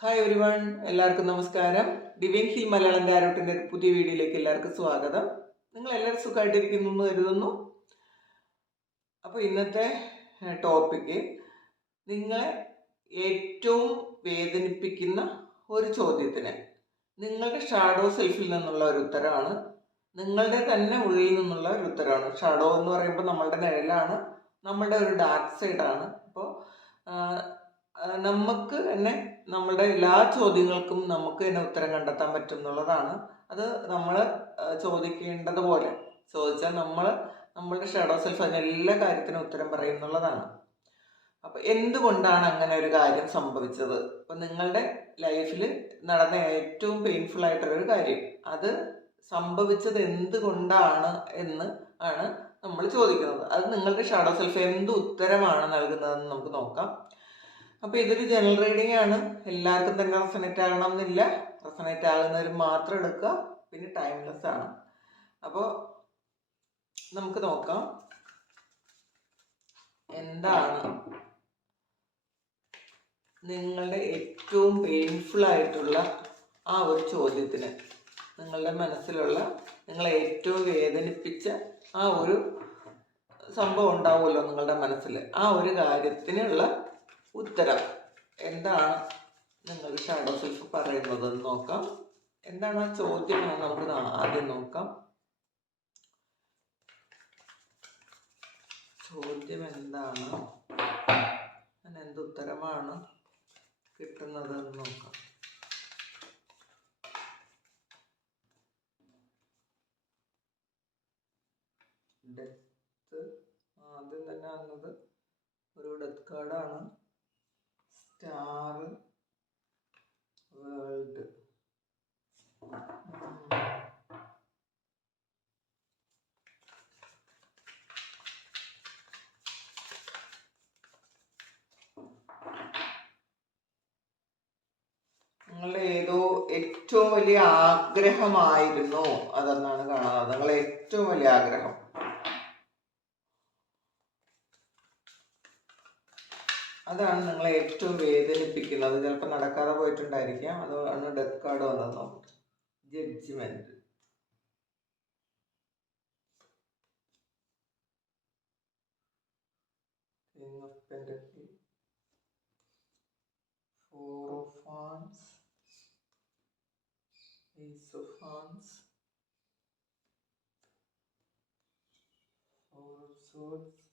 Hi every one എല്ലാവർക്കും നമസ്കാരം. Divine he Malayalam ഡയറക്ടറിന്റെ പുതിയ വീഡിയോയിലേക്ക് എല്ലാവർക്കും സ്വാഗതം. നിങ്ങൾ എല്ലാവരും സുഖമായിട്ടിരിക്കുന്നു എന്ന് കരുതുന്നു. അപ്പോൾ ഇന്നത്തെ ടോപ്പിക്ക് നിങ്ങളെ ഏറ്റവും വേദനിപ്പിക്കുന്ന ഒരു ചോദ്യത്തിന്. നിങ്ങളുടെ ഷാഡോ സെൽഫിൽ നിന്നുള്ള ഒരു ഉത്തരമാണ്. നിങ്ങളുടെ തന്നെ ഉള്ളിൽ നിന്നുള്ള ഒരു ഉത്തരമാണ്. ഷാഡോ എന്ന് പറയുമ്പോൾ നമ്മളുടെ നിഴലാണ്. നമ്മളുടെ ഒരു ഡാർക്ക് സൈഡാണ് അപ്പോൾ നമുക്ക് തന്നെ നമ്മുടെ എല്ലാ ചോദ്യങ്ങൾക്കും നമുക്ക് തന്നെ ഉത്തരം കണ്ടെത്താൻ പറ്റും എന്നുള്ളതാണ്. അത് നമ്മൾ ചോദിക്കേണ്ടത് പോലെ ചോദിച്ചാൽ നമ്മൾ നമ്മളുടെ ഷാഡോ സെൽഫ് അതിന് എല്ലാ കാര്യത്തിനും ഉത്തരം പറയും എന്നുള്ളതാണ്. അപ്പോൾ എന്തുകൊണ്ടാണ് അങ്ങനെ ഒരു കാര്യം സംഭവിച്ചത്? അപ്പോൾ നിങ്ങളുടെ ലൈഫിൽ നടന്ന ഏറ്റവും പെയിൻഫുൾ ആയിട്ടുള്ളൊരു കാര്യം. അത് സംഭവിച്ചത് എന്തുകൊണ്ടാണ് എന്ന് ആണ് നമ്മൾ ചോദിക്കുന്നത്. അത് നിങ്ങളുടെ ഷാഡോ സെൽഫ് എന്ത് ഉത്തരമാണ് നൽകുന്നതെന്ന് നമുക്ക് നോക്കാം. അപ്പോൾ ഇതൊരു ജനറൽ റീഡിംഗ് ആണ്. എല്ലാവർക്കും തന്നെ റെസനേറ്റ് ആകണം എന്നില്ല റെസനേറ്റ് ആകുന്നവർ മാത്രം എടുക്കുക. പിന്നെ ടൈംലെസ് ആണ്. അപ്പോൾ നമുക്ക് നോക്കാം. എന്താണ് നിങ്ങളുടെ ഏറ്റവും പെയിൻഫുൾ ആയിട്ടുള്ള ആ ഒരു ചോദ്യത്തിന്? നിങ്ങളുടെ മനസ്സിലുള്ള നിങ്ങളെ ഏറ്റവും വേദനിപ്പിച്ച ആ ഒരു സംഭവം ഉണ്ടാവുമല്ലോ നിങ്ങളുടെ മനസ്സിൽ ആ ഒരു കാര്യത്തിനുള്ള ഉത്തരം. എന്താണ് നിങ്ങൾ ഷാഡോ സെൽഫ് പറയുന്നതെന്ന് നോക്കാം. എന്താണ് ആ ചോദ്യം എന്ന് നമുക്ക് ആദ്യം നോക്കാം. ചോദ്യം എന്താണ്? എന്തുത്തരമാണ് എന്ത് ഉത്തരമാണ് കിട്ടുന്നത് എന്ന് നോക്കാം. ഡെത്ത്. ആദ്യം തന്നെ വന്നത് ഒരു ഡെത്ത് കാർഡാണ്. Star world. നിങ്ങളുടെ ഏതോ ഏറ്റവും വലിയ ആഗ്രഹമായിരുന്നു അതെന്നാണ് കാണുന്നത് നിങ്ങളുടെ ഏറ്റവും വലിയ ആഗ്രഹം. അതാണ് നിങ്ങളെ ഏറ്റവും വേദനിപ്പിക്കുന്നത്. ചിലപ്പോൾ നടക്കാതെ പോയിട്ടുണ്ടായിരിക്കാം. അതാണ് ഡെത്ത് കാർഡ് വന്നത്? Of Wands, Four of Swords,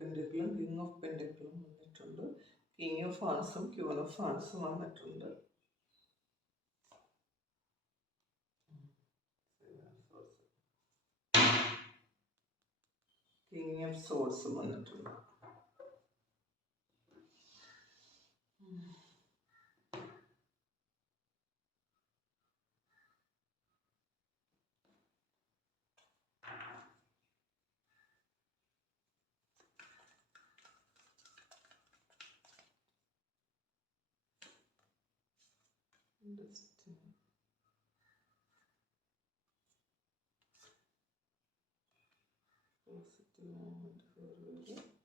പെൻഡക്കിളും കിങ് ഓഫ് പെൻഡിക്കിളും വന്നിട്ടുണ്ട്. കിങ് ഓഫ് ഫാൻസും ക്യൂൻ ഓഫ് ഫാൻസും വന്നിട്ടുണ്ട്. കിങ് ഓഫ് സോൾസും വന്നിട്ടുണ്ട്. destiny. Yes, it is wonderful.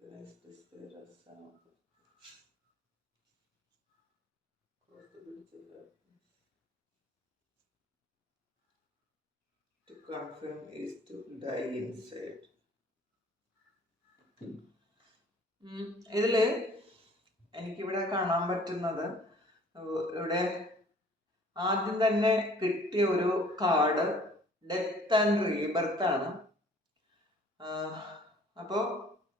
Recognize despair as sample. Cross the of. To confirm is to die inside. ഉം, ഇതിൽ എനിക്കിവിടെ കാണാൻ പറ്റുന്നത് ഇവിടെ ആദ്യം തന്നെ കിട്ടിയ ഒരു കാർഡ് ഡെത്ത് ആൻഡ് റീബർത്ത് ആണ് അപ്പോൾ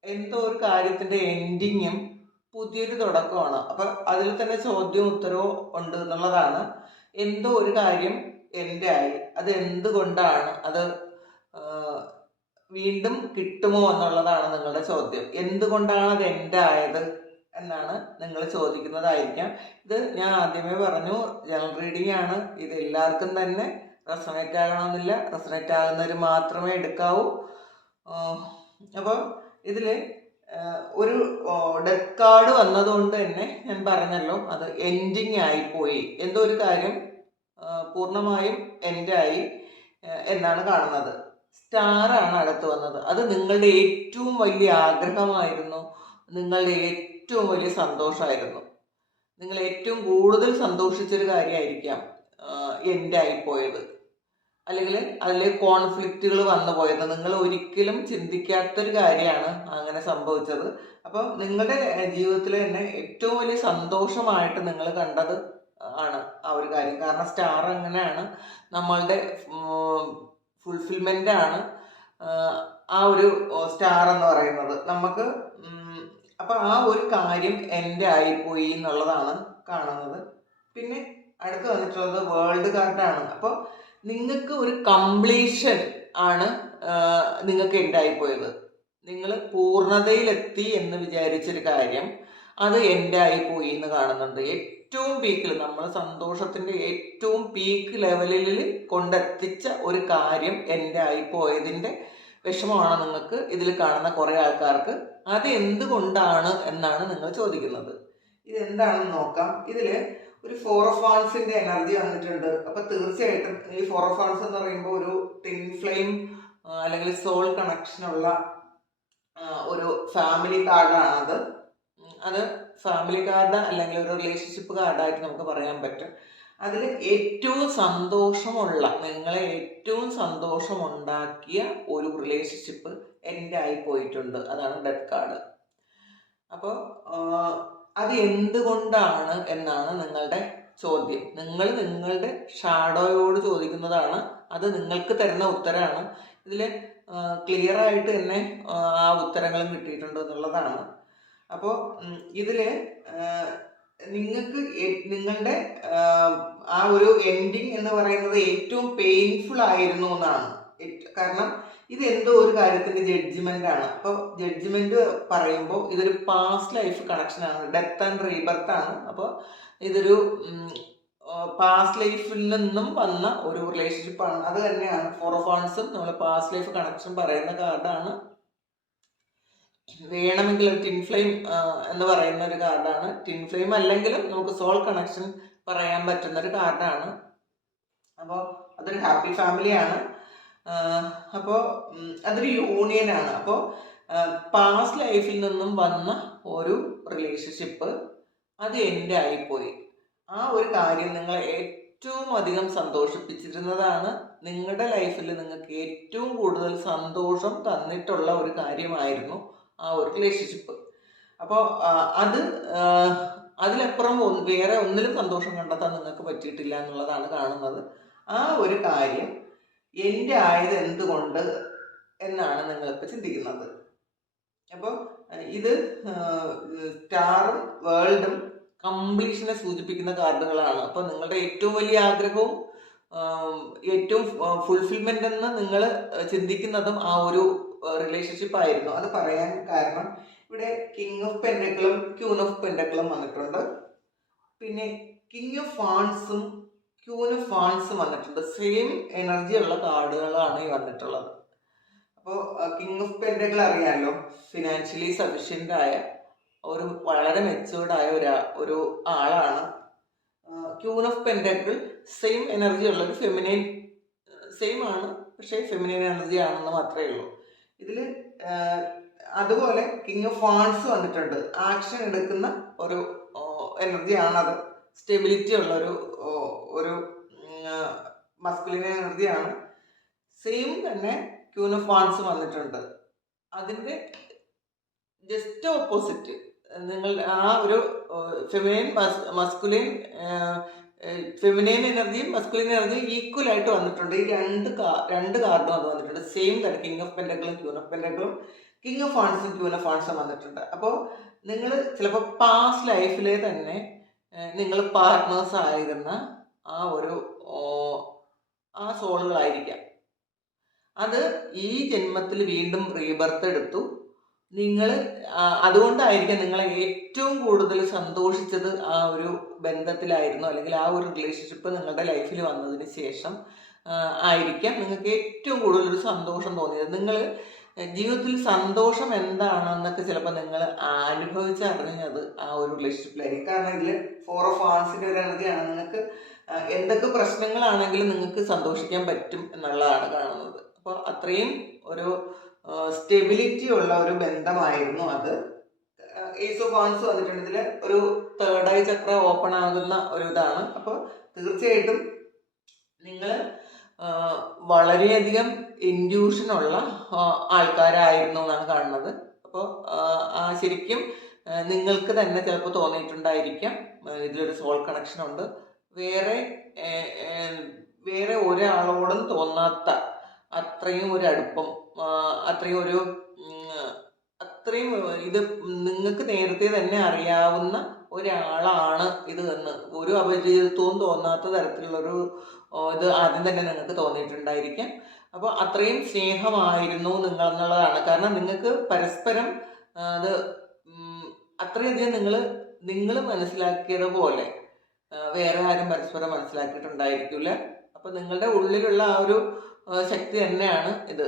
എന്തോ ഒരു കാര്യത്തിന്റെ എൻഡിങ്ങും പുതിയൊരു തുടക്കമാണ്. അപ്പൊ അതിൽ തന്നെ ചോദ്യവും ഉത്തരവും ഉണ്ട് എന്നുള്ളതാണ്. എന്തോ ഒരു കാര്യം എന്റെ ആയി. അത് എന്തുകൊണ്ടാണ്? അത് വീണ്ടും കിട്ടുമോ എന്നുള്ളതാണ് നിങ്ങളുടെ ചോദ്യം. എന്തുകൊണ്ടാണ് അത് എന്റെ ആയത് എന്നാണ് നിങ്ങൾ ചോദിക്കുന്നതായിരിക്കാം. ഇത് ഞാൻ ആദ്യമേ പറഞ്ഞു ജനറൽ റീഡിംഗ് ആണ്. ഇത് എല്ലാവർക്കും തന്നെ റെസണേറ്റ് ആകണമെന്നില്ല. റെസണേറ്റ് ആകുന്നവർ മാത്രമേ എടുക്കാവൂ. അപ്പോൾ ഇതിൽ ഒരു ഡെത്ത് കാർഡ് വന്നതുകൊണ്ട് തന്നെ ഞാൻ പറഞ്ഞല്ലോ അത് എൻഡിങ് ആയിപ്പോയി എന്തോ ഒരു കാര്യം പൂർണമായും എൻഡായി എന്നാണ് കാണുന്നത്. സ്റ്റാറാണ് അടുത്ത് വന്നത്. അത് നിങ്ങളുടെ ഏറ്റവും വലിയ ആഗ്രഹമായിരുന്നു. നിങ്ങളുടെ ഏറ്റവും വലിയ സന്തോഷമായിരുന്നു. നിങ്ങൾ ഏറ്റവും കൂടുതൽ സന്തോഷിച്ചൊരു കാര്യമായിരിക്കാം എൻഡായിപ്പോയത് അല്ലെങ്കിൽ അതിലെ കോൺഫ്ലിക്റ്റുകൾ വന്നു പോയത്. നിങ്ങൾ ഒരിക്കലും ചിന്തിക്കാത്തൊരു കാര്യമാണ് അങ്ങനെ സംഭവിച്ചത്. അപ്പം നിങ്ങളുടെ ജീവിതത്തിൽ തന്നെ ഏറ്റവും വലിയ സന്തോഷമായിട്ട് നിങ്ങൾ കണ്ടത് ആണ് ആ ഒരു കാര്യം. കാരണം സ്റ്റാർ അങ്ങനെയാണ് നമ്മളുടെ ഫുൾഫിൽമെന്റ് ആണ് ആ ഒരു സ്റ്റാർ എന്ന് പറയുന്നത്. നമുക്ക് അപ്പൊ ആ ഒരു കാര്യം എന്റെ ആയിപ്പോയി എന്നുള്ളതാണ് കാണുന്നത്. പിന്നെ അടുത്ത് വന്നിട്ടുള്ളത് വേൾഡ് കാർഡാണ് അപ്പോൾ നിങ്ങൾക്ക് ഒരു കംപ്ലീഷൻ ആണ് നിങ്ങൾക്ക് ഉണ്ടായിപ്പോയത്. നിങ്ങൾ പൂർണതയിലെത്തി എന്ന് വിചാരിച്ചൊരു കാര്യം അത് എന്റെ ആയിപ്പോയി എന്ന് കാണുന്നുണ്ട്. ഏറ്റവും പീക്കിൽ നമ്മൾ സന്തോഷത്തിന്റെ ഏറ്റവും പീക്ക് ലെവലിൽ കൊണ്ടെത്തിച്ച ഒരു കാര്യം എന്റെ ആയിപ്പോയതിന്റെ വിഷമമാണ് നിങ്ങൾക്ക് ഇതിൽ കാണുന്ന കുറേ ആൾക്കാർക്ക്. അത് എന്തുകൊണ്ടാണ് എന്നാണ് നിങ്ങൾ ചോദിക്കുന്നത്. ഇത് എന്താണെന്ന് നോക്കാം. ഇതിൽ ഒരു ഫോർ ഓഫ് വാൺസിന്റെ എനർജി വന്നിട്ടുണ്ട്. അപ്പൊ തീർച്ചയായിട്ടും ഈ ഫോർ ഓഫ് വാൺസ് എന്ന് പറയുമ്പോൾ ഒരു തിൻ ഫ്ലെയിം അല്ലെങ്കിൽ സോൾ കണക്ഷൻ ഉള്ള ഒരു ഫാമിലി കാർഡാണ് അത് അത് ഫാമിലി കാർഡ് അല്ലെങ്കിൽ ഒരു റിലേഷൻഷിപ്പ് കാർഡായിട്ട് നമുക്ക് പറയാൻ പറ്റും. അതിൽ ഏറ്റവും സന്തോഷമുള്ള നിങ്ങളെ ഏറ്റവും സന്തോഷമുണ്ടാക്കിയ ഒരു റിലേഷൻഷിപ്പ് എന്റെ ആയി പോയിട്ടുണ്ട്. അതാണ് ഡെത്ത് കാർഡ് അപ്പോൾ അത് എന്തുകൊണ്ടാണ് എന്നാണ് നിങ്ങളുടെ ചോദ്യം. നിങ്ങൾ നിങ്ങളുടെ ഷാഡോയോട് ചോദിക്കുന്നതാണ്. അത് നിങ്ങൾക്ക് തരുന്ന ഉത്തരമാണ് ഇതിൽ ക്ലിയർ ആയിട്ട് തന്നെ ആ, ഉത്തരങ്ങളും കിട്ടിയിട്ടുണ്ട് എന്നുള്ളതാണ്. അപ്പോൾ ഇതിൽ നിങ്ങൾക്ക് നിങ്ങളുടെ ആ, ഒരു എൻഡിങ് എന്ന് പറയുന്നത് ഏറ്റവും പെയിൻഫുൾ ആയിരുന്നു എന്നാണ്. കാരണം ഇത് എന്തോ ഒരു കാര്യത്തിന്റെ ജഡ്ജ്മെന്റ് ആണ്. അപ്പോൾ ജഡ്ജ്മെന്റ് പറയുമ്പോൾ ഇതൊരു പാസ്റ്റ് ലൈഫ് കണക്ഷൻ ആണ്. ഡെത്ത് ആൻഡ് റീബർത്ത് ആണ്. അപ്പോൾ ഇതൊരു പാസ്റ്റ് ലൈഫിൽ നിന്നും വന്ന ഒരു റിലേഷൻഷിപ്പ് ആണ്. അത് തന്നെയാണ്. ഫോറോഫോൺസും നമ്മൾ പാസ്റ്റ് ലൈഫ് കണക്ഷൻ പറയുന്ന കാർഡാണ് വേണമെങ്കിൽ ടിൻ ഫ്ലെയിം എന്ന് പറയുന്ന ഒരു കാർഡാണ് ടിൻ ഫ്ലെയിം അല്ലെങ്കിലും നമുക്ക് സോൾ കണക്ഷൻ പറയാൻ പറ്റുന്ന ഒരു കാർഡാണ് അപ്പോൾ അതൊരു ഹാപ്പി ഫാമിലിയാണ് അപ്പോൾ അതൊരു യൂണിയനാണ്. അപ്പോൾ പാസ്റ്റ് ലൈഫിൽ നിന്നും വന്ന ഒരു റിലേഷൻഷിപ്പ് അത് എന്റെ ആയിപ്പോയി. ആ ഒരു കാര്യം നിങ്ങളെ ഏറ്റവും അധികം സന്തോഷിപ്പിച്ചിരുന്നതാണ് നിങ്ങളുടെ ലൈഫിൽ നിങ്ങൾക്ക് ഏറ്റവും കൂടുതൽ സന്തോഷം തന്നിട്ടുള്ള ഒരു കാര്യമായിരുന്നു ആ ഒരു റിലേഷൻഷിപ്പ് അപ്പോൾ അത് അതിലപ്പുറം വേറെ ഒന്നിലും സന്തോഷം കണ്ടെത്താൻ നിങ്ങൾക്ക് പറ്റിയിട്ടില്ല എന്നുള്ളതാണ് കാണുന്നത്. ആ ഒരു കാര്യം എന്റെ ആയത് എന്തുകൊണ്ട് എന്നാണ് നിങ്ങളിപ്പോൾ ചിന്തിക്കുന്നത്. അപ്പോൾ ഇത് സ്റ്റാറും വേൾഡും കംപ്ലീഷനെ സൂചിപ്പിക്കുന്ന കാർഡുകളാണ്. അപ്പോൾ നിങ്ങളുടെ ഏറ്റവും വലിയ ആഗ്രഹവും ഏറ്റവും ഫുൾഫിൽമെന്റ് എന്ന് നിങ്ങൾ ചിന്തിക്കുന്നതും ആ ഒരു റിലേഷൻഷിപ്പ് ആയിരുന്നു. അത് പറയാൻ കാരണം ഇവിടെ കിങ് ഓഫ് പെൻഡക്കിളും ക്യൂൻ ഓഫ് പെൻഡക്കിളും വന്നിട്ടുണ്ട്. പിന്നെ കിങ് ഓഫ് ഫാൺസും ക്യൂൻ ഓഫ് ഫാൺസും വന്നിട്ടുണ്ട്. സെയിം എനർജി ഉള്ള കാർഡുകളാണ് ഈ വന്നിട്ടുള്ളത്. അപ്പോൾ കിങ് ഓഫ് പെൻഡകൾ അറിയാമല്ലോ ഫിനാൻഷ്യലി സഫിഷ്യന്റ് ആയ ഒരു വളരെ മെച്ചുവേർഡ് ആയ ഒരു ഒരു ആളാണ്. Queen of pentacles same energy ഉള്ളത് ഫെമിനൈൻ സെയിം ആണ് പക്ഷേ ഫെമിനൈൻ എനർജി ആണെന്ന് മാത്രമേ ഉള്ളൂ. ഇതിൽ അതുപോലെ കിങ് ഓഫ് ഫാൺസ് വന്നിട്ടുണ്ട്. ആക്ഷൻ എടുക്കുന്ന ഒരു എനർജിയാണത് സ്റ്റെബിലിറ്റി ഉള്ള ഒരു ഒരു മസ്കുലിൻ എനർജിയാണ് സെയിം തന്നെ ക്യൂൻ ഓഫ് വന്നിട്ടുണ്ട്. അതിന്റെ ജസ്റ്റ് ഓപ്പോസിറ്റ് നിങ്ങൾ ആ ഒരു ഫെമിനൈൻ മസ്കുലിൻ ഫെമിനൈൻ എനർജിയും മസ്കുലിൻ എനർജിയും ഈക്വൽ ആയിട്ട് വന്നിട്ടുണ്ട്. ഈ രണ്ട് രണ്ട് കാർഡും അത് വന്നിട്ടുണ്ട്. സെയിം തന്നെ കിങ് ഓഫ് പെൻഡക്കളും ക്യൂൻ ഓഫ് പെൻഡക്കളും കിങ് ഓഫ് ഫാൺസും ക്യൂൻ ഓഫ് ഫാൺസും വന്നിട്ടുണ്ട്. അപ്പോൾ നിങ്ങൾ ചിലപ്പോൾ പാസ്റ്റ് ലൈഫിലെ തന്നെ നിങ്ങൾ പാർട്ട്നേഴ്സ് ആയിരുന്ന ആ ഒരു ആ സോളുകളായിരിക്കാം അത് ഈ ജന്മത്തിൽ വീണ്ടും റീബർത്ത് എടുത്തു. നിങ്ങൾ അതുകൊണ്ടായിരിക്കാം നിങ്ങളെ ഏറ്റവും കൂടുതൽ സന്തോഷിച്ചത് ആ ഒരു ബന്ധത്തിലായിരുന്നു അല്ലെങ്കിൽ ആ ഒരു റിലേഷൻഷിപ്പ് നിങ്ങളുടെ ലൈഫിൽ വന്നതിന് ശേഷം ആയിരിക്കാം നിങ്ങൾക്ക് ഏറ്റവും കൂടുതൽ ഒരു സന്തോഷം തോന്നിയത്. നിങ്ങൾ ജീവിതത്തിൽ സന്തോഷം എന്താണെന്നൊക്കെ ചിലപ്പോൾ നിങ്ങൾ അനുഭവിച്ചറിഞ്ഞത് ആ ഒരു റിലേഷൻഷിപ്പിലായിരിക്കും കാരണം ഇതിൽ ഫോർ ഓഫ് ആൺസിന്റെ ഒരു എനർജിയാണ് നിങ്ങൾക്ക് എന്തൊക്കെ പ്രശ്നങ്ങളാണെങ്കിലും നിങ്ങൾക്ക് സന്തോഷിക്കാൻ പറ്റും എന്നുള്ളതാണ് കാണുന്നത്. അപ്പോൾ അത്രയും ഒരു സ്റ്റെബിലിറ്റി ഉള്ള ഒരു ബന്ധമായിരുന്നു അത്. ഏസ് ഓഫ് ആൻസ് വന്നിട്ടുണ്ട്. ഇതിൽ ഒരു തേർഡ് ഐ ചക്ര ഓപ്പൺ ആകുന്ന ഒരു ഇതാണ്. അപ്പോൾ തീർച്ചയായിട്ടും നിങ്ങൾ വളരെയധികം ഇൻഡ്യൂഷനുള്ള ആൾക്കാരായിരുന്നു എന്നാണ് കാണുന്നത്. അപ്പോൾ ശരിക്കും നിങ്ങൾക്ക് തന്നെ ചിലപ്പോൾ തോന്നിയിട്ടുണ്ടായിരിക്കാം. ഇതിലൊരു സോൾ കണക്ഷൻ ഉണ്ട്. വേറെ വേറെ ഒരാളോടും തോന്നാത്ത അത്രയും ഒരു അടുപ്പം അത്രയും ഒരു അത്രയും ഇത് നിങ്ങൾക്ക് നേരത്തെ തന്നെ അറിയാവുന്ന ഒരാളാണ് ഇത് എന്ന്. ഒരു അപരിചിതത്വവും തോന്നാത്ത തരത്തിലുള്ളൊരു ഇത് ആദ്യം തന്നെ നിങ്ങൾക്ക് തോന്നിയിട്ടുണ്ടായിരിക്കാം. അപ്പോൾ അത്രയും സ്നേഹമായിരുന്നു നിങ്ങൾ എന്നുള്ളതാണ്. കാരണം നിങ്ങൾക്ക് പരസ്പരം അത് അത്രയധികം നിങ്ങൾ നിങ്ങൾ മനസ്സിലാക്കിയത് പോലെ വേറെ ആരും പരസ്പരം മനസ്സിലാക്കിയിട്ടുണ്ടായിരിക്കില്ല അപ്പോൾ നിങ്ങളുടെ ഉള്ളിലുള്ള ആ ഒരു ശക്തി തന്നെയാണ് ഇത്.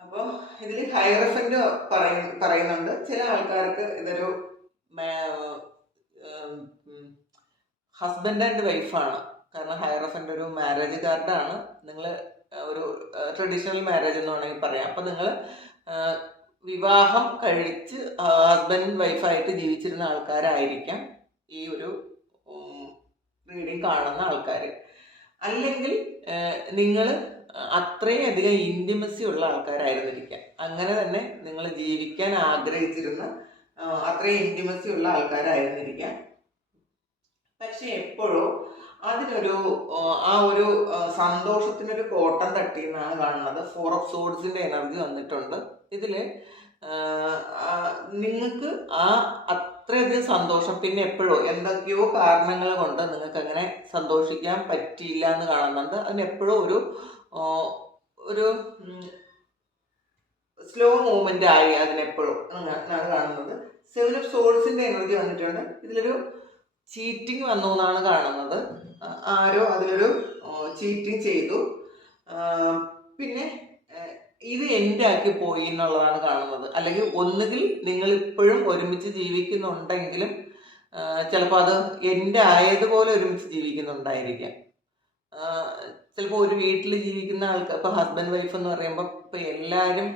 അപ്പോൾ ഇതിൽ ഹൈറഫന്റ് പറയ പറയുന്നുണ്ട്. ചില ആൾക്കാർക്ക് ഇതൊരു ഹസ്ബൻഡ് ആൻഡ് വൈഫാണ്. കാരണം ഹൈറഫന്റെ ഒരു മാരേജ് കാർഡാണ് നിങ്ങൾ ഒരു ട്രഡീഷണൽ മാരേജ് എന്ന് വേണമെങ്കിൽ പറയാം. അപ്പം നിങ്ങൾ വിവാഹം കഴിച്ച് ഹസ്ബൻഡ് വൈഫായിട്ട് ജീവിച്ചിരുന്ന ആൾക്കാരായിരിക്കാം ഈ ഒരു റീഡിങ് കാണുന്ന ആൾക്കാർ അല്ലെങ്കിൽ നിങ്ങൾ അത്രയും അധികം ഇന്റിമസി ഉള്ള ആൾക്കാരായിരുന്നിരിക്കാം. അങ്ങനെ തന്നെ നിങ്ങൾ ജീവിക്കാൻ ആഗ്രഹിച്ചിരുന്ന അത്രയും ഇന്റിമസി ഉള്ള ആൾക്കാരായിരുന്നിരിക്കാം. പക്ഷെ എപ്പോഴോ അതിനൊരു ആ, ഒരു സന്തോഷത്തിനൊരു കോട്ടം തട്ടി എന്നാണ് കാണുന്നത് ഫോർ ഓഫ് സോഡ്സിന്റെ എനർജി വന്നിട്ടുണ്ട്. ഇതിൽ നിങ്ങൾക്ക് ആ അത്രയധികം സന്തോഷം പിന്നെ എപ്പോഴോ എന്തൊക്കെയോ കാരണങ്ങൾ കൊണ്ട് നിങ്ങൾക്ക് അങ്ങനെ സന്തോഷിക്കാൻ പറ്റിയില്ല എന്ന് കാണുന്നുണ്ട്. അതിന് എപ്പോഴും ഒരു ഒരു സ്ലോ മൂവ്മെന്റ് ആയി അതിനെപ്പോഴും കാണുന്നത്. സെവൻ ഓഫ് സോൾസിന്റെ എനർജി വന്നിട്ടുണ്ട്. ഇതിലൊരു ചീറ്റിംഗ് വന്നു എന്നാണ് കാണുന്നത്. ആരോ അതിലൊരു ചീറ്റിംഗ് ചെയ്തു. പിന്നെ ഇത് എന്റെ ആക്കി പോയി എന്നുള്ളതാണ് കാണുന്നത്. അല്ലെങ്കിൽ ഒന്നുകിൽ നിങ്ങൾ ഇപ്പോഴും ഒരുമിച്ച് ജീവിക്കുന്നുണ്ടെങ്കിലും ചിലപ്പോൾ അത് എന്റെ ആയതുപോലെ ഒരുമിച്ച് ജീവിക്കുന്നുണ്ടായിരിക്കാം. ചിലപ്പോൾ ഒരു വീട്ടിൽ ജീവിക്കുന്ന ആൾക്കാർ ഇപ്പോൾ ഹസ്ബൻഡ് വൈഫ് എന്ന് പറയുമ്പോൾ ഇപ്പോൾ എല്ലാവരും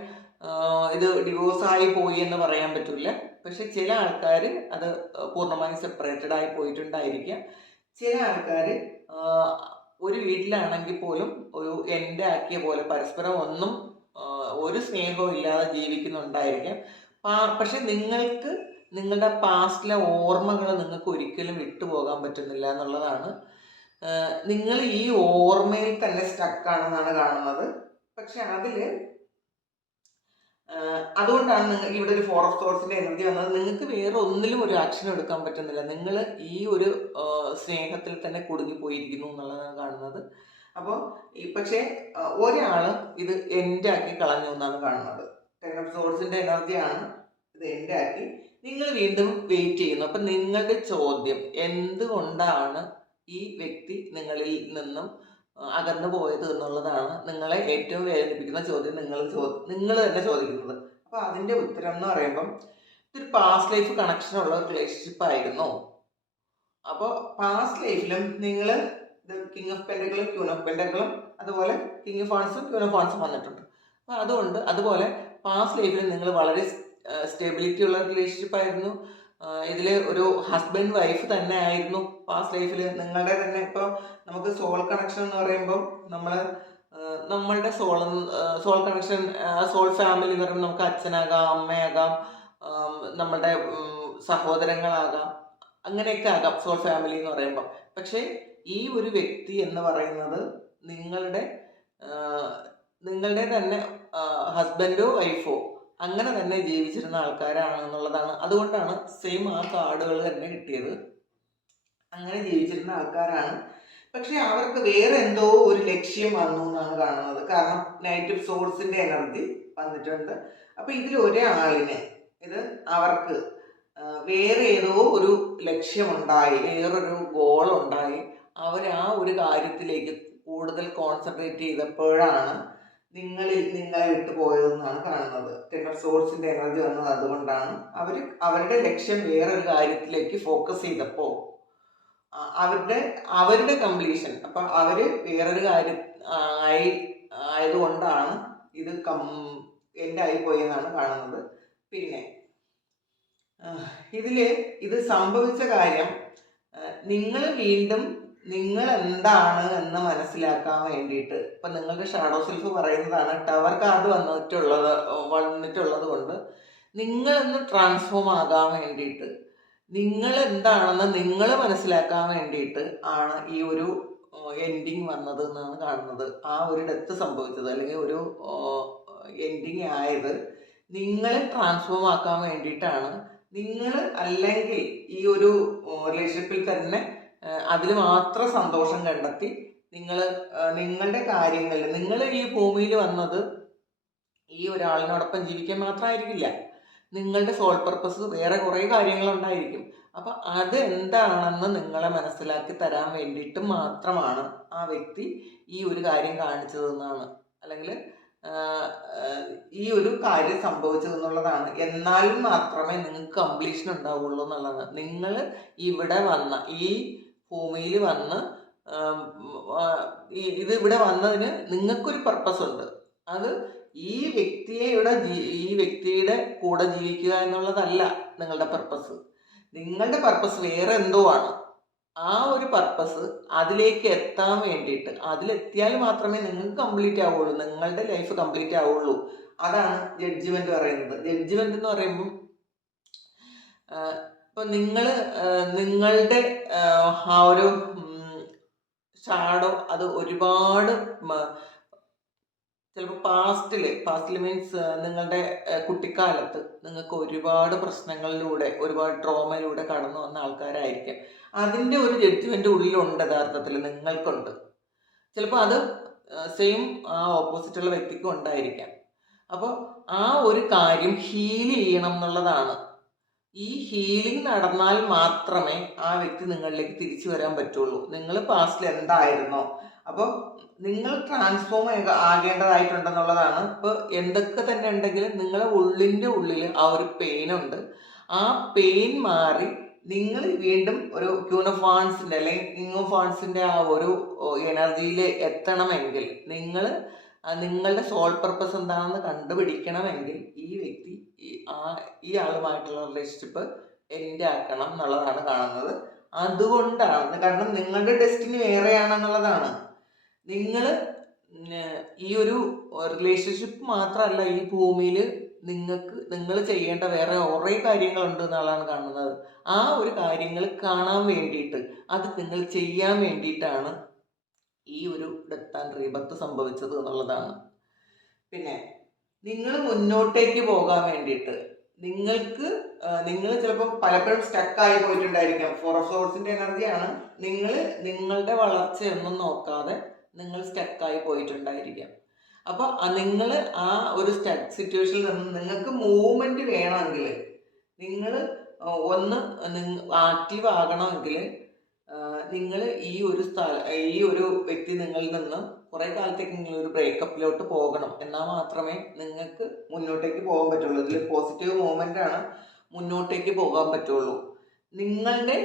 ഇത് ഡിവോഴ്സായി പോയി എന്ന് പറയാൻ പറ്റില്ല പക്ഷെ ചില ആൾക്കാർ അത് പൂർണമായും സെപ്പറേറ്റഡ് ആയി പോയിട്ടുണ്ടായിരിക്കാം. ചില ആൾക്കാർ ഒരു വീട്ടിലാണെങ്കിൽ പോലും ഒരു എന്റെ ആക്കിയ പോലെ പരസ്പരം ഒന്നും ഒരു സ്നേഹവും ഇല്ലാതെ ജീവിക്കുന്നുണ്ടായിരിക്കാം. പക്ഷെ നിങ്ങൾക്ക് നിങ്ങളുടെ പാസ്റ്റിലെ ഓർമ്മകൾ നിങ്ങൾക്ക് ഒരിക്കലും വിട്ടുപോകാൻ പറ്റുന്നില്ല എന്നുള്ളതാണ്. നിങ്ങൾ ഈ ഓർമ്മയിൽ തന്നെ സ്റ്റക്കാണെന്നാണ് കാണുന്നത്. പക്ഷെ അതിൽ അതുകൊണ്ടാണ് നിങ്ങൾ ഇവിടെ ഒരു ഫോർ ഓഫ് ക്രോസിന്റെ എനർജി വന്നത്. നിങ്ങൾക്ക് വേറെ ഒന്നിലും ഒരു ആക്ഷൻ എടുക്കാൻ പറ്റുന്നില്ല. നിങ്ങൾ ഈ ഒരു സ്നേഹത്തിൽ തന്നെ കുടുങ്ങിപ്പോയിരിക്കുന്നു എന്നുള്ളതാണ് കാണുന്നത്. അപ്പോൾ പക്ഷേ ഒരാൾ ഇത് എന്റെ ആക്കി കളഞ്ഞു എന്നാണ് കാണുന്നത്. ടെൻ ഓഫ് സോഴ്സിന്റെ എനർജിയാണ് ഇത് എന്റെ ആക്കി. നിങ്ങൾ വീണ്ടും വെയിറ്റ് ചെയ്യുന്നു. അപ്പം നിങ്ങളുടെ ചോദ്യം എന്തുകൊണ്ടാണ് ഈ വ്യക്തി നിങ്ങളിൽ നിന്നും അകന്നു പോയത് എന്നുള്ളതാണ് നിങ്ങളെ ഏറ്റവും വേദനിപ്പിക്കുന്ന ചോദ്യം. നിങ്ങൾ ചോ നിങ്ങൾ തന്നെ ചോദിക്കുന്നത്. അപ്പോൾ അതിന്റെ ഉത്തരം എന്ന് പറയുമ്പം ഇതൊരു പാസ്റ്റ് ലൈഫ് കണക്ഷൻ ഉള്ള റിലേഷൻഷിപ്പ് ആയിരുന്നു. അപ്പോൾ പാസ്റ്റ് ലൈഫിലും നിങ്ങൾ കിങ് ഓഫ് പെൻഡകളും ക്യൂൺ ഓഫ് പെൻഡകളും അതുപോലെ കിങ് ഓഫ് ഫാൺസും ക്യൂൺ ഓഫ് ഫാൺസും വന്നിട്ടുണ്ട്. അപ്പോൾ അതുകൊണ്ട് അതുപോലെ പാസ്റ്റ് ലൈഫിൽ നിങ്ങൾ വളരെ സ്റ്റെബിലിറ്റി ഉള്ള റിലേഷൻഷിപ്പ് ആയിരുന്നു. ഇതിൽ ഒരു ഹസ്ബൻഡ് വൈഫ് തന്നെ ആയിരുന്നു പാസ്റ്റ് ലൈഫിൽ നിങ്ങളുടെ തന്നെ ഇപ്പോൾ നമുക്ക് സോൾ കണക്ഷൻ എന്ന് പറയുമ്പോൾ നമ്മൾ നമ്മളുടെ soul soul connection soul family എന്ന് പറയുമ്പോൾ നമുക്ക് അച്ഛനാകാം അമ്മയാകാം നമ്മളുടെ സഹോദരങ്ങളാകാം അങ്ങനെയൊക്കെ ആകാം സോൾ ഫാമിലി എന്ന് പറയുമ്പോൾ പക്ഷേ ഈ ഒരു വ്യക്തി എന്ന് പറയുന്നത് നിങ്ങളുടെ നിങ്ങളുടെ തന്നെ ഹസ്ബൻഡോ വൈഫോ അങ്ങനെ തന്നെ ജീവിച്ചിരുന്ന ആൾക്കാരാണ് എന്നുള്ളതാണ് അതുകൊണ്ടാണ് സെയിം ആ കാർഡുകൾ തന്നെ കിട്ടിയത്. അങ്ങനെ ജീവിച്ചിരുന്ന ആൾക്കാരാണ്. പക്ഷെ അവർക്ക് വേറെ എന്തോ ഒരു ലക്ഷ്യം വന്നു എന്നാണ് കാണുന്നത്. കാരണം നെഗറ്റീവ് സോഴ്സിന്റെ എനർജി വന്നിട്ടുണ്ട്. അപ്പൊ ഇതിൽ ഒരാളിന് ഇത് അവർക്ക് വേറെ ഏതോ ഒരു ലക്ഷ്യമുണ്ടായി വേറൊരു ഗോൾ ഉണ്ടായി. അവർ ആ ഒരു കാര്യത്തിലേക്ക് കൂടുതൽ കോൺസെൻട്രേറ്റ് ചെയ്തപ്പോഴാണ് നിങ്ങളിൽ നിങ്ങളെ വിട്ടു പോയതെന്നാണ് കാണുന്നത്. ടെൻഡർ സോഴ്സിന്റെ എനർജി വന്നത് അതുകൊണ്ടാണ് അവർ അവരുടെ ലക്ഷ്യം വേറൊരു കാര്യത്തിലേക്ക് ഫോക്കസ് ചെയ്തപ്പോൾ അവരുടെ അവരുടെ കംപ്ലീഷൻ അപ്പൊ അവർ വേറൊരു കാര്യം ആയി ആയതുകൊണ്ടാണ് ഇത് കം എന്റെ ആയിപ്പോയി എന്നാണ് കാണുന്നത്. പിന്നെ ഇതിൽ ഇത് സംഭവിച്ച കാര്യം നിങ്ങൾ വീണ്ടും നിങ്ങൾ എന്താണ് എന്ന് മനസ്സിലാക്കാൻ വേണ്ടിയിട്ട്. ഇപ്പൊ നിങ്ങൾക്ക് ഷാഡോ സെൽഫ് പറയുന്നതാണ് ടവർ കാർഡ് വന്നിട്ടുള്ളത് വന്നിട്ടുള്ളത് കൊണ്ട് നിങ്ങളൊന്ന് ട്രാൻസ്ഫോം ആകാൻ വേണ്ടിയിട്ട്. നിങ്ങൾ എന്താണെന്ന് നിങ്ങൾ മനസ്സിലാക്കാൻ വേണ്ടിയിട്ട് ആണ് ഈ ഒരു എൻഡിങ് വന്നത് എന്നാണ് കാണുന്നത്. ആ ഒരു ഡെത്ത് സംഭവിച്ചത് അല്ലെങ്കിൽ ഒരു എൻഡിങ് ആയത് നിങ്ങളെ ട്രാൻസ്ഫോം ആക്കാൻ വേണ്ടിയിട്ടാണ്. നിങ്ങൾ അല്ലെങ്കിൽ ഈ ഒരു റിലേഷൻഷിപ്പിൽ തന്നെ അതിൽ മാത്രം സന്തോഷം കണ്ടെത്തി നിങ്ങൾ നിങ്ങളുടെ കാര്യങ്ങളിൽ നിങ്ങൾ ഈ ഭൂമിയിൽ വന്നത് ഈ ഒരാളിനോടൊപ്പം ജീവിക്കാൻ മാത്രമായിരിക്കില്ല. നിങ്ങളുടെ സോൾ പർപ്പസ് വേറെ കുറേ കാര്യങ്ങളുണ്ടായിരിക്കും. അപ്പൊ അത് എന്താണെന്ന് നിങ്ങളെ മനസ്സിലാക്കി തരാൻ വേണ്ടിയിട്ട് മാത്രമാണ് ആ വ്യക്തി ഈ ഒരു കാര്യം കാണിച്ചതെന്നാണ്. അല്ലെങ്കിൽ ഈ ഒരു കാര്യം സംഭവിച്ചതെന്നുള്ളതാണ്. എന്നാലും മാത്രമേ നിങ്ങൾക്ക് കംപ്ലീഷൻ ഉണ്ടാവുള്ളൂ എന്നുള്ളതാണ് നിങ്ങൾ ഇവിടെ വന്ന ഈ ഭൂമിയിൽ വന്ന് ഇത് ഇവിടെ വന്നതിന് നിങ്ങൾക്കൊരു പർപ്പസ് ഉണ്ട്. അത് ഈ വ്യക്തിയുടെ ഈ വ്യക്തിയുടെ കൂടെ ജീവിക്കുക എന്നുള്ളതല്ല നിങ്ങളുടെ പർപ്പസ് നിങ്ങളുടെ പർപ്പസ് വേറെ എന്തോ ആണ്. ആ ഒരു പർപ്പസ് അതിലേക്ക് എത്താൻ വേണ്ടിയിട്ട് അതിലെത്തിയാൽ മാത്രമേ നിങ്ങൾക്ക് കംപ്ലീറ്റ് ആവുള്ളൂ നിങ്ങളുടെ ലൈഫ് കംപ്ലീറ്റ് ആവുള്ളൂ. അതാണ് ജഡ്ജ്മെന്റ് പറയുന്നത്. ജഡ്ജ്മെന്റ് എന്ന് പറയുമ്പം ഇപ്പൊ നിങ്ങൾ നിങ്ങളുടെ ആ, ഒരു ഷാഡോ അത് ഒരുപാട് ചിലപ്പോ ചിലപ്പോൾ പാസ്റ്റിൽ പാസ്റ്റിൽ മീൻസ് നിങ്ങളുടെ കുട്ടിക്കാലത്ത് നിങ്ങൾക്ക് ഒരുപാട് പ്രശ്നങ്ങളിലൂടെ ഒരുപാട് ട്രോമയിലൂടെ കടന്നു വന്ന ആൾക്കാരായിരിക്കാം. അതിന്റെ ഒരു ജഡ്ജ്മെന്റ് ഉള്ളിലുണ്ട് യഥാർത്ഥത്തിൽ നിങ്ങൾക്കുണ്ട്. ചിലപ്പോൾ അത് സെയിം ആ ഓപ്പോസിറ്റുള്ള വ്യക്തിക്കും ഉണ്ടായിരിക്കാം. അപ്പോൾ ആ ഒരു കാര്യം ഹീൽ ചെയ്യണം എന്നുള്ളതാണ് ഈ ഹീലിംഗ് നടന്നാൽ മാത്രമേ ആ വ്യക്തി നിങ്ങളിലേക്ക് തിരിച്ചു വരാൻ പറ്റുള്ളൂ. നിങ്ങൾ പാസ്റ്റിൽ എന്തായിരുന്നോ? അപ്പോൾ നിങ്ങൾ ട്രാൻസ്ഫോം ആകേണ്ടതായിട്ടുണ്ടെന്നുള്ളതാണ്. ഇപ്പൊ എന്തൊക്കെ തന്നെ ഉണ്ടെങ്കിലും നിങ്ങളെ ഉള്ളിന്റെ ഉള്ളിൽ ആ ഒരു പെയിൻ ഉണ്ട്. ആ പെയിൻ മാറി നിങ്ങൾ വീണ്ടും ഒരു ക്യൂണഫാൻസിന്റെ അല്ലെങ്കിൽ കിങ്ങോഫാൺസിന്റെ ആ ഒരു എനർജിയിൽ എത്തണമെങ്കിൽ നിങ്ങൾ നിങ്ങളുടെ സോൾ പർപ്പസ് എന്താണെന്ന് കണ്ടുപിടിക്കണമെങ്കിൽ ഈ വ്യക്തി ഈ ആ ഈ ആളുമായിട്ടുള്ള റിലേഷൻഷിപ്പ് എൻഡ് ആക്കണം എന്നുള്ളതാണ് കാണുന്നത്. അതുകൊണ്ടാണ് കാരണം നിങ്ങളുടെ ഡെസ്റ്റിനി വേറെയാണെന്നുള്ളതാണ്. നിങ്ങൾ ഈ ഒരു റിലേഷൻഷിപ്പ് മാത്രമല്ല ഈ ഭൂമിയിൽ നിങ്ങൾക്ക് നിങ്ങൾ ചെയ്യേണ്ട വേറെ കുറേ കാര്യങ്ങളുണ്ട് എന്നുള്ളതാണ് കാണുന്നത്. ആ ഒരു കാര്യങ്ങൾ കാണാൻ വേണ്ടിയിട്ട് അത് നിങ്ങൾ ചെയ്യാൻ വേണ്ടിയിട്ടാണ് ഈ ഒരു ഡെത്ത് ആൻഡ് റീബർത്ത് സംഭവിച്ചത് എന്നുള്ളതാണ്. പിന്നെ നിങ്ങൾ മുന്നോട്ടേക്ക് പോകാൻ വേണ്ടിയിട്ട് നിങ്ങൾക്ക് നിങ്ങൾ ചിലപ്പോൾ പലപ്പോഴും സ്റ്റക്കായി പോയിട്ടുണ്ടായിരിക്കാം. ഫോർ ഓഫ് എനർജിയാണ് നിങ്ങൾ നിങ്ങളുടെ വളർച്ചയൊന്നും നോക്കാതെ നിങ്ങൾ സ്റ്റക്കായി പോയിട്ടുണ്ടായിരിക്കാം. അപ്പൊ നിങ്ങൾ ആ ഒരു സ്റ്റക്ക് സിറ്റുവേഷനിൽ നിന്ന് നിങ്ങൾക്ക് മൂവ്മെന്റ് വേണമെങ്കിൽ നിങ്ങൾ ഒന്ന് ആക്റ്റീവ് ആകണമെങ്കിൽ നിങ്ങൾ ഈ ഒരു സ്ഥല ഈ ഒരു വ്യക്തി നിങ്ങളിൽ നിന്ന് കുറെ കാലത്തേക്ക് നിങ്ങൾ ഒരു ബ്രേക്കപ്പിലോട്ട് പോകണം. എന്നാൽ മാത്രമേ നിങ്ങൾക്ക് മുന്നോട്ടേക്ക് പോകാൻ പറ്റുള്ളൂ. ഇതിൽ പോസിറ്റീവ് മൂവ്മെന്റ് ആണ് മുന്നോട്ടേക്ക് പോകാൻ പറ്റുള്ളൂ. നിങ്ങളുടെ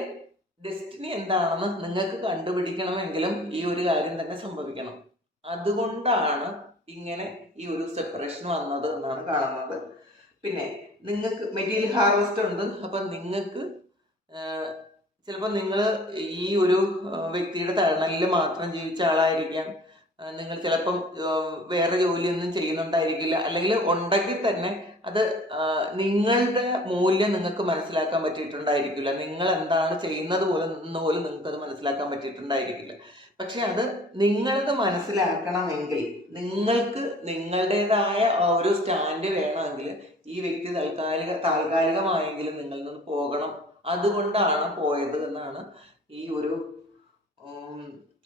ഡെസ്റ്റിനി എന്താണെന്ന് നിങ്ങൾക്ക് കണ്ടുപിടിക്കണമെങ്കിലും ഈ ഒരു കാര്യം തന്നെ സംഭവിക്കണം. അതുകൊണ്ടാണ് ഇങ്ങനെ ഈ ഒരു സെപ്പറേഷൻ വന്നത് എന്നാണ് കാണുന്നത്. പിന്നെ നിങ്ങൾക്ക് മെറ്റീരിയൽ ഹാർവസ്റ്റ് ഉണ്ട്. അപ്പം നിങ്ങൾക്ക് ചിലപ്പോൾ നിങ്ങൾ ഈ ഒരു വ്യക്തിയുടെ തണലിൽ മാത്രം ജീവിച്ച ആളായിരിക്കാം. നിങ്ങൾ ചിലപ്പം വേറെ ജോലിയൊന്നും ചെയ്യുന്നുണ്ടായിരിക്കില്ല. അല്ലെങ്കിൽ ഉണ്ടെങ്കിൽ തന്നെ അത് നിങ്ങളുടെ മൂല്യം നിങ്ങൾക്ക് മനസ്സിലാക്കാൻ പറ്റിയിട്ടുണ്ടായിരിക്കില്ല. നിങ്ങൾ എന്താണ് ചെയ്യുന്നത് പോലെ എന്ന് പോലും നിങ്ങൾക്ക് അത് മനസ്സിലാക്കാൻ പറ്റിയിട്ടുണ്ടായിരിക്കില്ല. പക്ഷെ അത് നിങ്ങളത് മനസ്സിലാക്കണമെങ്കിൽ നിങ്ങൾക്ക് നിങ്ങളുടേതായ ഒരു സ്റ്റാൻഡ് വേണമെങ്കിൽ ഈ വ്യക്തി താൽക്കാലിക താൽക്കാലികമായെങ്കിലും നിങ്ങളിൽ നിന്ന് പോകണം അതുകൊണ്ടാണ് പോയത് എന്നാണ് ഈ ഒരു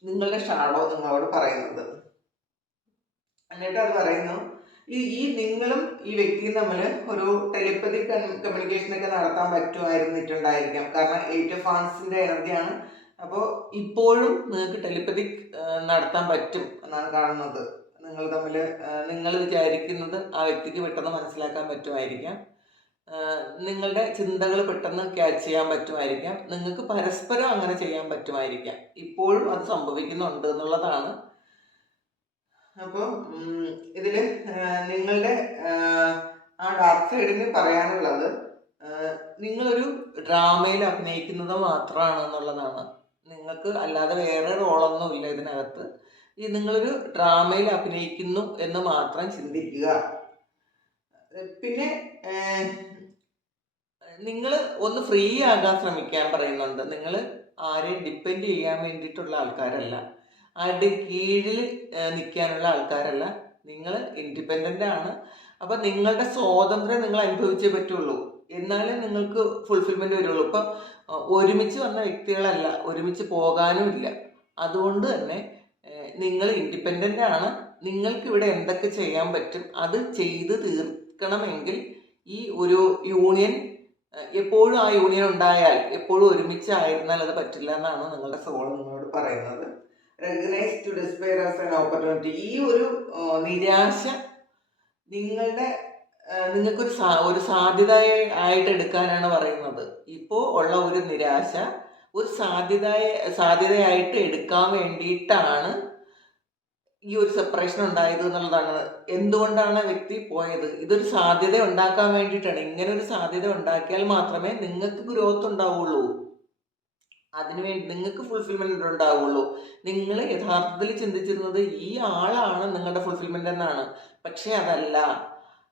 നിങ്ങളുടെ ഷാഡോ നിങ്ങളോട് പറയുന്നത്. എന്നിട്ട് അത് പറയുന്നു ഈ ഈ നിങ്ങളും ഈ വ്യക്തിയും തമ്മിൽ ഒരു ടെലിപ്പതി കമ്മ്യൂണിക്കേഷൻ ഒക്കെ നടത്താൻ പറ്റുമായിരുന്നിട്ടുണ്ടായിരിക്കാം. കാരണം എയ്റ്റ് ഓഫ് ഫാൻസിന്റെ എനർജിയാണ്. അപ്പോൾ ഇപ്പോഴും നിങ്ങൾക്ക് ടെലിപ്പതി നടത്താൻ പറ്റും എന്നാണ് കാണുന്നത്. നിങ്ങൾ തമ്മിൽ നിങ്ങൾ വിചാരിക്കുന്നത് ആ വ്യക്തിക്ക് പെട്ടെന്ന് മനസ്സിലാക്കാൻ പറ്റുമായിരിക്കാം. നിങ്ങളുടെ ചിന്തകൾ പെട്ടെന്ന് ക്യാച്ച് ചെയ്യാൻ പറ്റുമായിരിക്കാം. നിങ്ങൾക്ക് പരസ്പരം അങ്ങനെ ചെയ്യാൻ പറ്റുമായിരിക്കാം. ഇപ്പോഴും അത് സംഭവിക്കുന്നുണ്ട് എന്നുള്ളതാണ്. അപ്പോൾ ഇതിൽ നിങ്ങളുടെ ആ, ഡാർക്ക് സൈഡിന് പറയാനുള്ളത് നിങ്ങളൊരു ഡ്രാമയിൽ അഭിനയിക്കുന്നത് മാത്രമാണ് എന്നുള്ളതാണ്. നിങ്ങൾക്ക് അല്ലാതെ വേറെ റോളൊന്നും ഇല്ല ഇതിനകത്ത്. ഈ നിങ്ങളൊരു ഡ്രാമയിൽ അഭിനയിക്കുന്നു എന്ന് മാത്രം ചിന്തിക്കുക. പിന്നെ നിങ്ങൾ ഒന്ന് ഫ്രീ ആകാൻ ശ്രമിക്കാൻ പറയുന്നുണ്ട്. നിങ്ങൾ ആരെയും ഡിപ്പെൻഡ് ചെയ്യാൻ വേണ്ടിയിട്ടുള്ള ആൾക്കാരല്ല. ആരുടെ കീഴിൽ നിൽക്കാനുള്ള ആൾക്കാരല്ല. നിങ്ങൾ ഇൻഡിപെൻഡന്റ് ആണ്. അപ്പം നിങ്ങളുടെ സ്വാതന്ത്ര്യം നിങ്ങൾ അനുഭവിച്ചേ പറ്റുള്ളൂ. എന്നാലേ നിങ്ങൾക്ക് ഫുൾഫിൽമെന്റ് വരുള്ളൂ. ഇപ്പം ഒരുമിച്ച് വന്ന വ്യക്തികളല്ല. ഒരുമിച്ച് പോകാനും ഇല്ല. അതുകൊണ്ട് തന്നെ നിങ്ങൾ ഇൻഡിപെൻഡന്റ് ആണ്. നിങ്ങൾക്ക് ഇവിടെ എന്തൊക്കെ ചെയ്യാൻ പറ്റും അത് ചെയ്ത് തീർക്കണമെങ്കിൽ ഈ ഒരു യൂണിയൻ എപ്പോഴും ആ യൂണിയൻ ഉണ്ടായാൽ എപ്പോഴും ഒരുമിച്ചായിരുന്നാൽ അത് പറ്റില്ല എന്നാണ് നിങ്ങളുടെ സോൾ നിങ്ങളോട് പറയുന്നത്. Recognise to despair as an opportunity ഈ ഒരു നിരാശ നിങ്ങളുടെ നിങ്ങൾക്കൊരു ഒരു സാധ്യത ആയിട്ട് എടുക്കാനാണ് പറയുന്നത്. ഇപ്പോൾ ഉള്ള ഒരു നിരാശ ഒരു സാധ്യത സാധ്യതയായിട്ട് എടുക്കാൻ വേണ്ടിയിട്ടാണ് ഈ ഒരു സെപ്പറേഷൻ ഉണ്ടായത് എന്നുള്ളതാണ്. എന്തുകൊണ്ടാണ് വ്യക്തി പോയത്? ഇതൊരു സാധ്യത ഉണ്ടാക്കാൻ വേണ്ടിയിട്ടാണ്. ഇങ്ങനെ ഒരു സാധ്യത ഉണ്ടാക്കിയാൽ മാത്രമേ നിങ്ങൾക്ക് ഗ്രോത്ത് ഉണ്ടാവുള്ളൂ. അതിനുവേണ്ടി നിങ്ങൾക്ക് ഫുൾഫിൽമെന്റ് ഉണ്ടാവുള്ളൂ. നിങ്ങൾ യഥാർത്ഥത്തിൽ ചിന്തിച്ചിരുന്നത് ഈ ആളാണ് നിങ്ങളുടെ ഫുൾഫിൽമെന്റ് എന്നാണ്. പക്ഷെ അതല്ല.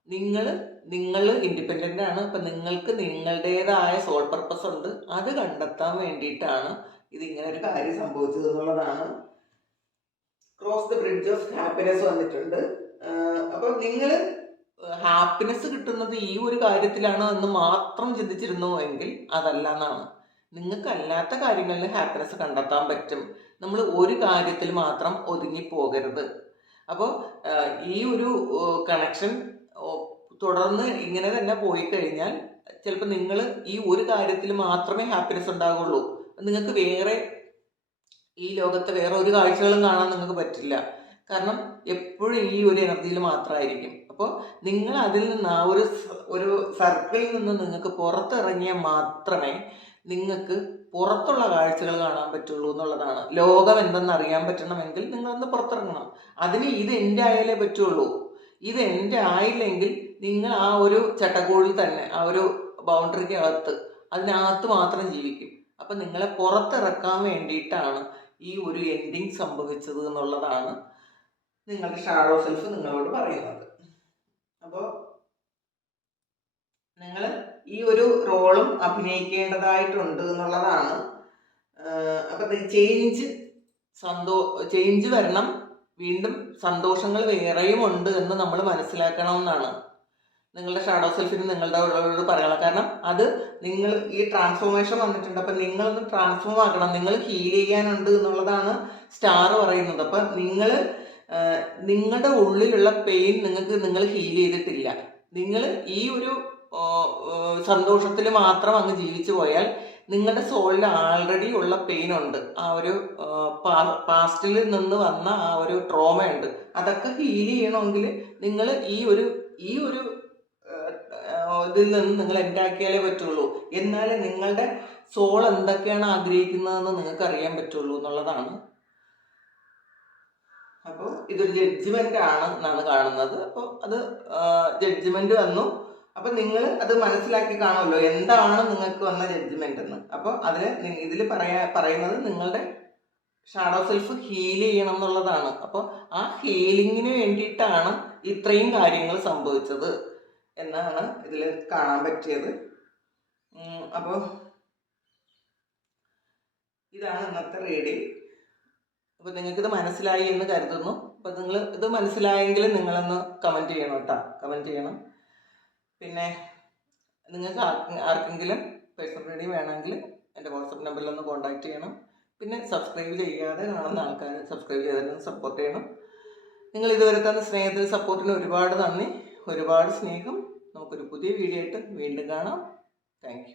നിങ്ങൾ നിങ്ങൾ ഇൻഡിപെൻഡന്റ് ആണ്. അപ്പം നിങ്ങൾക്ക് നിങ്ങളുടേതായ സോൾ പർപ്പസ് ഉണ്ട്. അത് കണ്ടെത്താൻ വേണ്ടിയിട്ടാണ് ഇങ്ങനെ ഒരു കാര്യം സംഭവിച്ചത് എന്നുള്ളതാണ് cross the bridge of happiness വന്നിട്ടുണ്ട്. അപ്പം നിങ്ങൾ ഹാപ്പിനെസ് കിട്ടുന്നത് ഈ ഒരു കാര്യത്തിലാണ് എന്ന് മാത്രം ചിന്തിച്ചിരുന്നു എങ്കിൽ അതല്ല എന്നാണ്. നിങ്ങൾക്ക് അല്ലാത്ത കാര്യങ്ങളിൽ ഹാപ്പിനെസ് കണ്ടെത്താൻ പറ്റും. നമ്മൾ ഒരു കാര്യത്തിൽ മാത്രം ഒതുങ്ങി പോകരുത് അപ്പോൾ ഈ ഒരു കണക്ഷൻ തുടർന്ന് ഇങ്ങനെ തന്നെ പോയി കഴിഞ്ഞാൽ ചിലപ്പോൾ നിങ്ങൾ ഈ ഒരു കാര്യത്തിൽ മാത്രമേ ഹാപ്പിനെസ് ഉണ്ടാകുള്ളൂ നിങ്ങൾക്ക് വേറെ ഈ ലോകത്ത് വേറെ ഒരു കാഴ്ചകളും കാണാൻ നിങ്ങൾക്ക് പറ്റില്ല. കാരണം എപ്പോഴും ഈ ഒരു എനർജിയിൽ മാത്രമായിരിക്കും. അപ്പോൾ നിങ്ങൾ അതിൽ നിന്ന് ആ ഒരു ഒരു സർക്കിളിൽ നിന്ന് നിങ്ങൾക്ക് പുറത്തിറങ്ങിയാൽ മാത്രമേ നിങ്ങൾക്ക് പുറത്തുള്ള കാഴ്ചകൾ കാണാൻ പറ്റുള്ളൂ എന്നുള്ളതാണ്. ലോകം എന്തെന്ന് അറിയാൻ പറ്റണമെങ്കിൽ നിങ്ങളൊന്ന് പുറത്തിറങ്ങണം. അതിന് ഇത് എന്റെ ആയാലേ പറ്റുള്ളൂ. ഇത് എന്റെ ആയില്ലെങ്കിൽ നിങ്ങൾ ആ ഒരു ചട്ടക്കൂടിൽ തന്നെ ആ ഒരു ബൗണ്ടറിക്ക് അകത്ത് അതിനകത്ത് മാത്രം ജീവിക്കും. അപ്പം നിങ്ങളെ പുറത്തിറക്കാൻ വേണ്ടിയിട്ടാണ് ഈ ഒരു എൻഡിങ് സംഭവിച്ചത് എന്നുള്ളതാണ് നിങ്ങളുടെ ഷാഡോ സെൽഫ് നിങ്ങളോട് പറയുന്നത്. അപ്പോൾ നിങ്ങൾ ഈ ഒരു റോളും അഭിനയിക്കേണ്ടതായിട്ടുണ്ട് എന്നുള്ളതാണ്. അപ്പം ചേഞ്ച് സന്തോ ചേഞ്ച് വരണം. വീണ്ടും സന്തോഷങ്ങൾ വേറെയും ഉണ്ട് എന്ന് നമ്മൾ മനസ്സിലാക്കണമെന്നാണ്. നിങ്ങളുടെ ഷാഡോ സെൽഫിന് നിങ്ങളുടെ പറയണം കാരണം അത് നിങ്ങൾ ഈ ട്രാൻസ്ഫോർമേഷൻ വന്നിട്ടുണ്ട്. അപ്പം നിങ്ങളൊന്ന് ട്രാൻസ്ഫോം ആക്കണം. നിങ്ങൾ ഹീൽ ചെയ്യാനുണ്ട് എന്നുള്ളതാണ് സ്റ്റാർ പറയുന്നത്. അപ്പം നിങ്ങൾ നിങ്ങളുടെ ഉള്ളിലുള്ള പെയിൻ നിങ്ങൾക്ക് നിങ്ങൾ ഹീൽ ചെയ്തിട്ടില്ല. നിങ്ങൾ ഈ ഒരു സന്തോഷത്തിൽ മാത്രം അങ്ങ് ജീവിച്ചു പോയാൽ നിങ്ങളുടെ സോളിൽ ആൾറെഡി ഉള്ള പെയിൻ ഉണ്ട്. ആ ഒരു പാസ്റ്റിൽ നിന്ന് വന്ന ആ ഒരു ട്രോമ ഉണ്ട്. അതൊക്കെ ഹീൽ ചെയ്യണമെങ്കിൽ നിങ്ങൾ ഈ ഒരു ഈ ഒരു ഇതിൽ നിന്ന് നിങ്ങൾ ഉണ്ടാക്കിയാലേ പറ്റുള്ളൂ. എന്നാലേ നിങ്ങളുടെ സോൾ എന്തൊക്കെയാണ് ആഗ്രഹിക്കുന്നതെന്ന് നിങ്ങൾക്ക് അറിയാൻ പറ്റുള്ളൂ എന്നുള്ളതാണ്. അപ്പോൾ ഇതൊരു ജഡ്ജ്മെന്റ് ആണ് എന്നാണ് കാണുന്നത്. അപ്പോൾ അത് ജഡ്ജ്മെന്റ് വന്നു. അപ്പൊ നിങ്ങൾ അത് മനസ്സിലാക്കി കാണുമല്ലോ എന്താണ് നിങ്ങൾക്ക് വന്ന ജഡ്ജ്മെന്റ് എന്ന്. അപ്പോൾ അതിൽ ഇതിൽ പറയാ പറയുന്നത് നിങ്ങളുടെ ഷാഡോ സെൽഫ് ഹീൽ ചെയ്യണം എന്നുള്ളതാണ്. അപ്പോൾ ആ ഹീലിങ്ങിന് വേണ്ടിയിട്ടാണ് ഇത്രയും കാര്യങ്ങൾ സംഭവിച്ചത്. എന്നാണ് ഇതിൽ കാണാൻ പറ്റിയത്. അപ്പോൾ ഇതാണ് ഇന്നത്തെ റീഡിങ്. അപ്പോൾ നിങ്ങൾക്കിത് മനസ്സിലായി എന്ന് കരുതുന്നു. അപ്പോൾ നിങ്ങൾ ഇത് മനസ്സിലായെങ്കിൽ നിങ്ങളൊന്ന് കമന്റ് ചെയ്യണം കേട്ടോ കമന്റ് ചെയ്യണം. പിന്നെ നിങ്ങൾക്ക് ആർക്കെങ്കിലും പേഴ്സണൽ റീഡിങ് വേണമെങ്കിൽ എന്റെ വാട്സപ്പ് നമ്പറിൽ ഒന്ന് കോൺടാക്റ്റ് ചെയ്യണം. പിന്നെ സബ്സ്ക്രൈബ് ചെയ്യാതെ കാണുന്ന ആൾക്കാർ സബ്സ്ക്രൈബ് ചെയ്തിട്ട് സപ്പോർട്ട് ചെയ്യണം. നിങ്ങൾ ഇതുവരെ തന്നെ സ്നേഹത്തിന് സപ്പോർട്ടിന് ഒരുപാട് നന്ദി. ഒരുപാട് സ്നേഹം. നമുക്കൊരു പുതിയ വീഡിയോ ആയിട്ട് വീണ്ടും കാണാം. താങ്ക്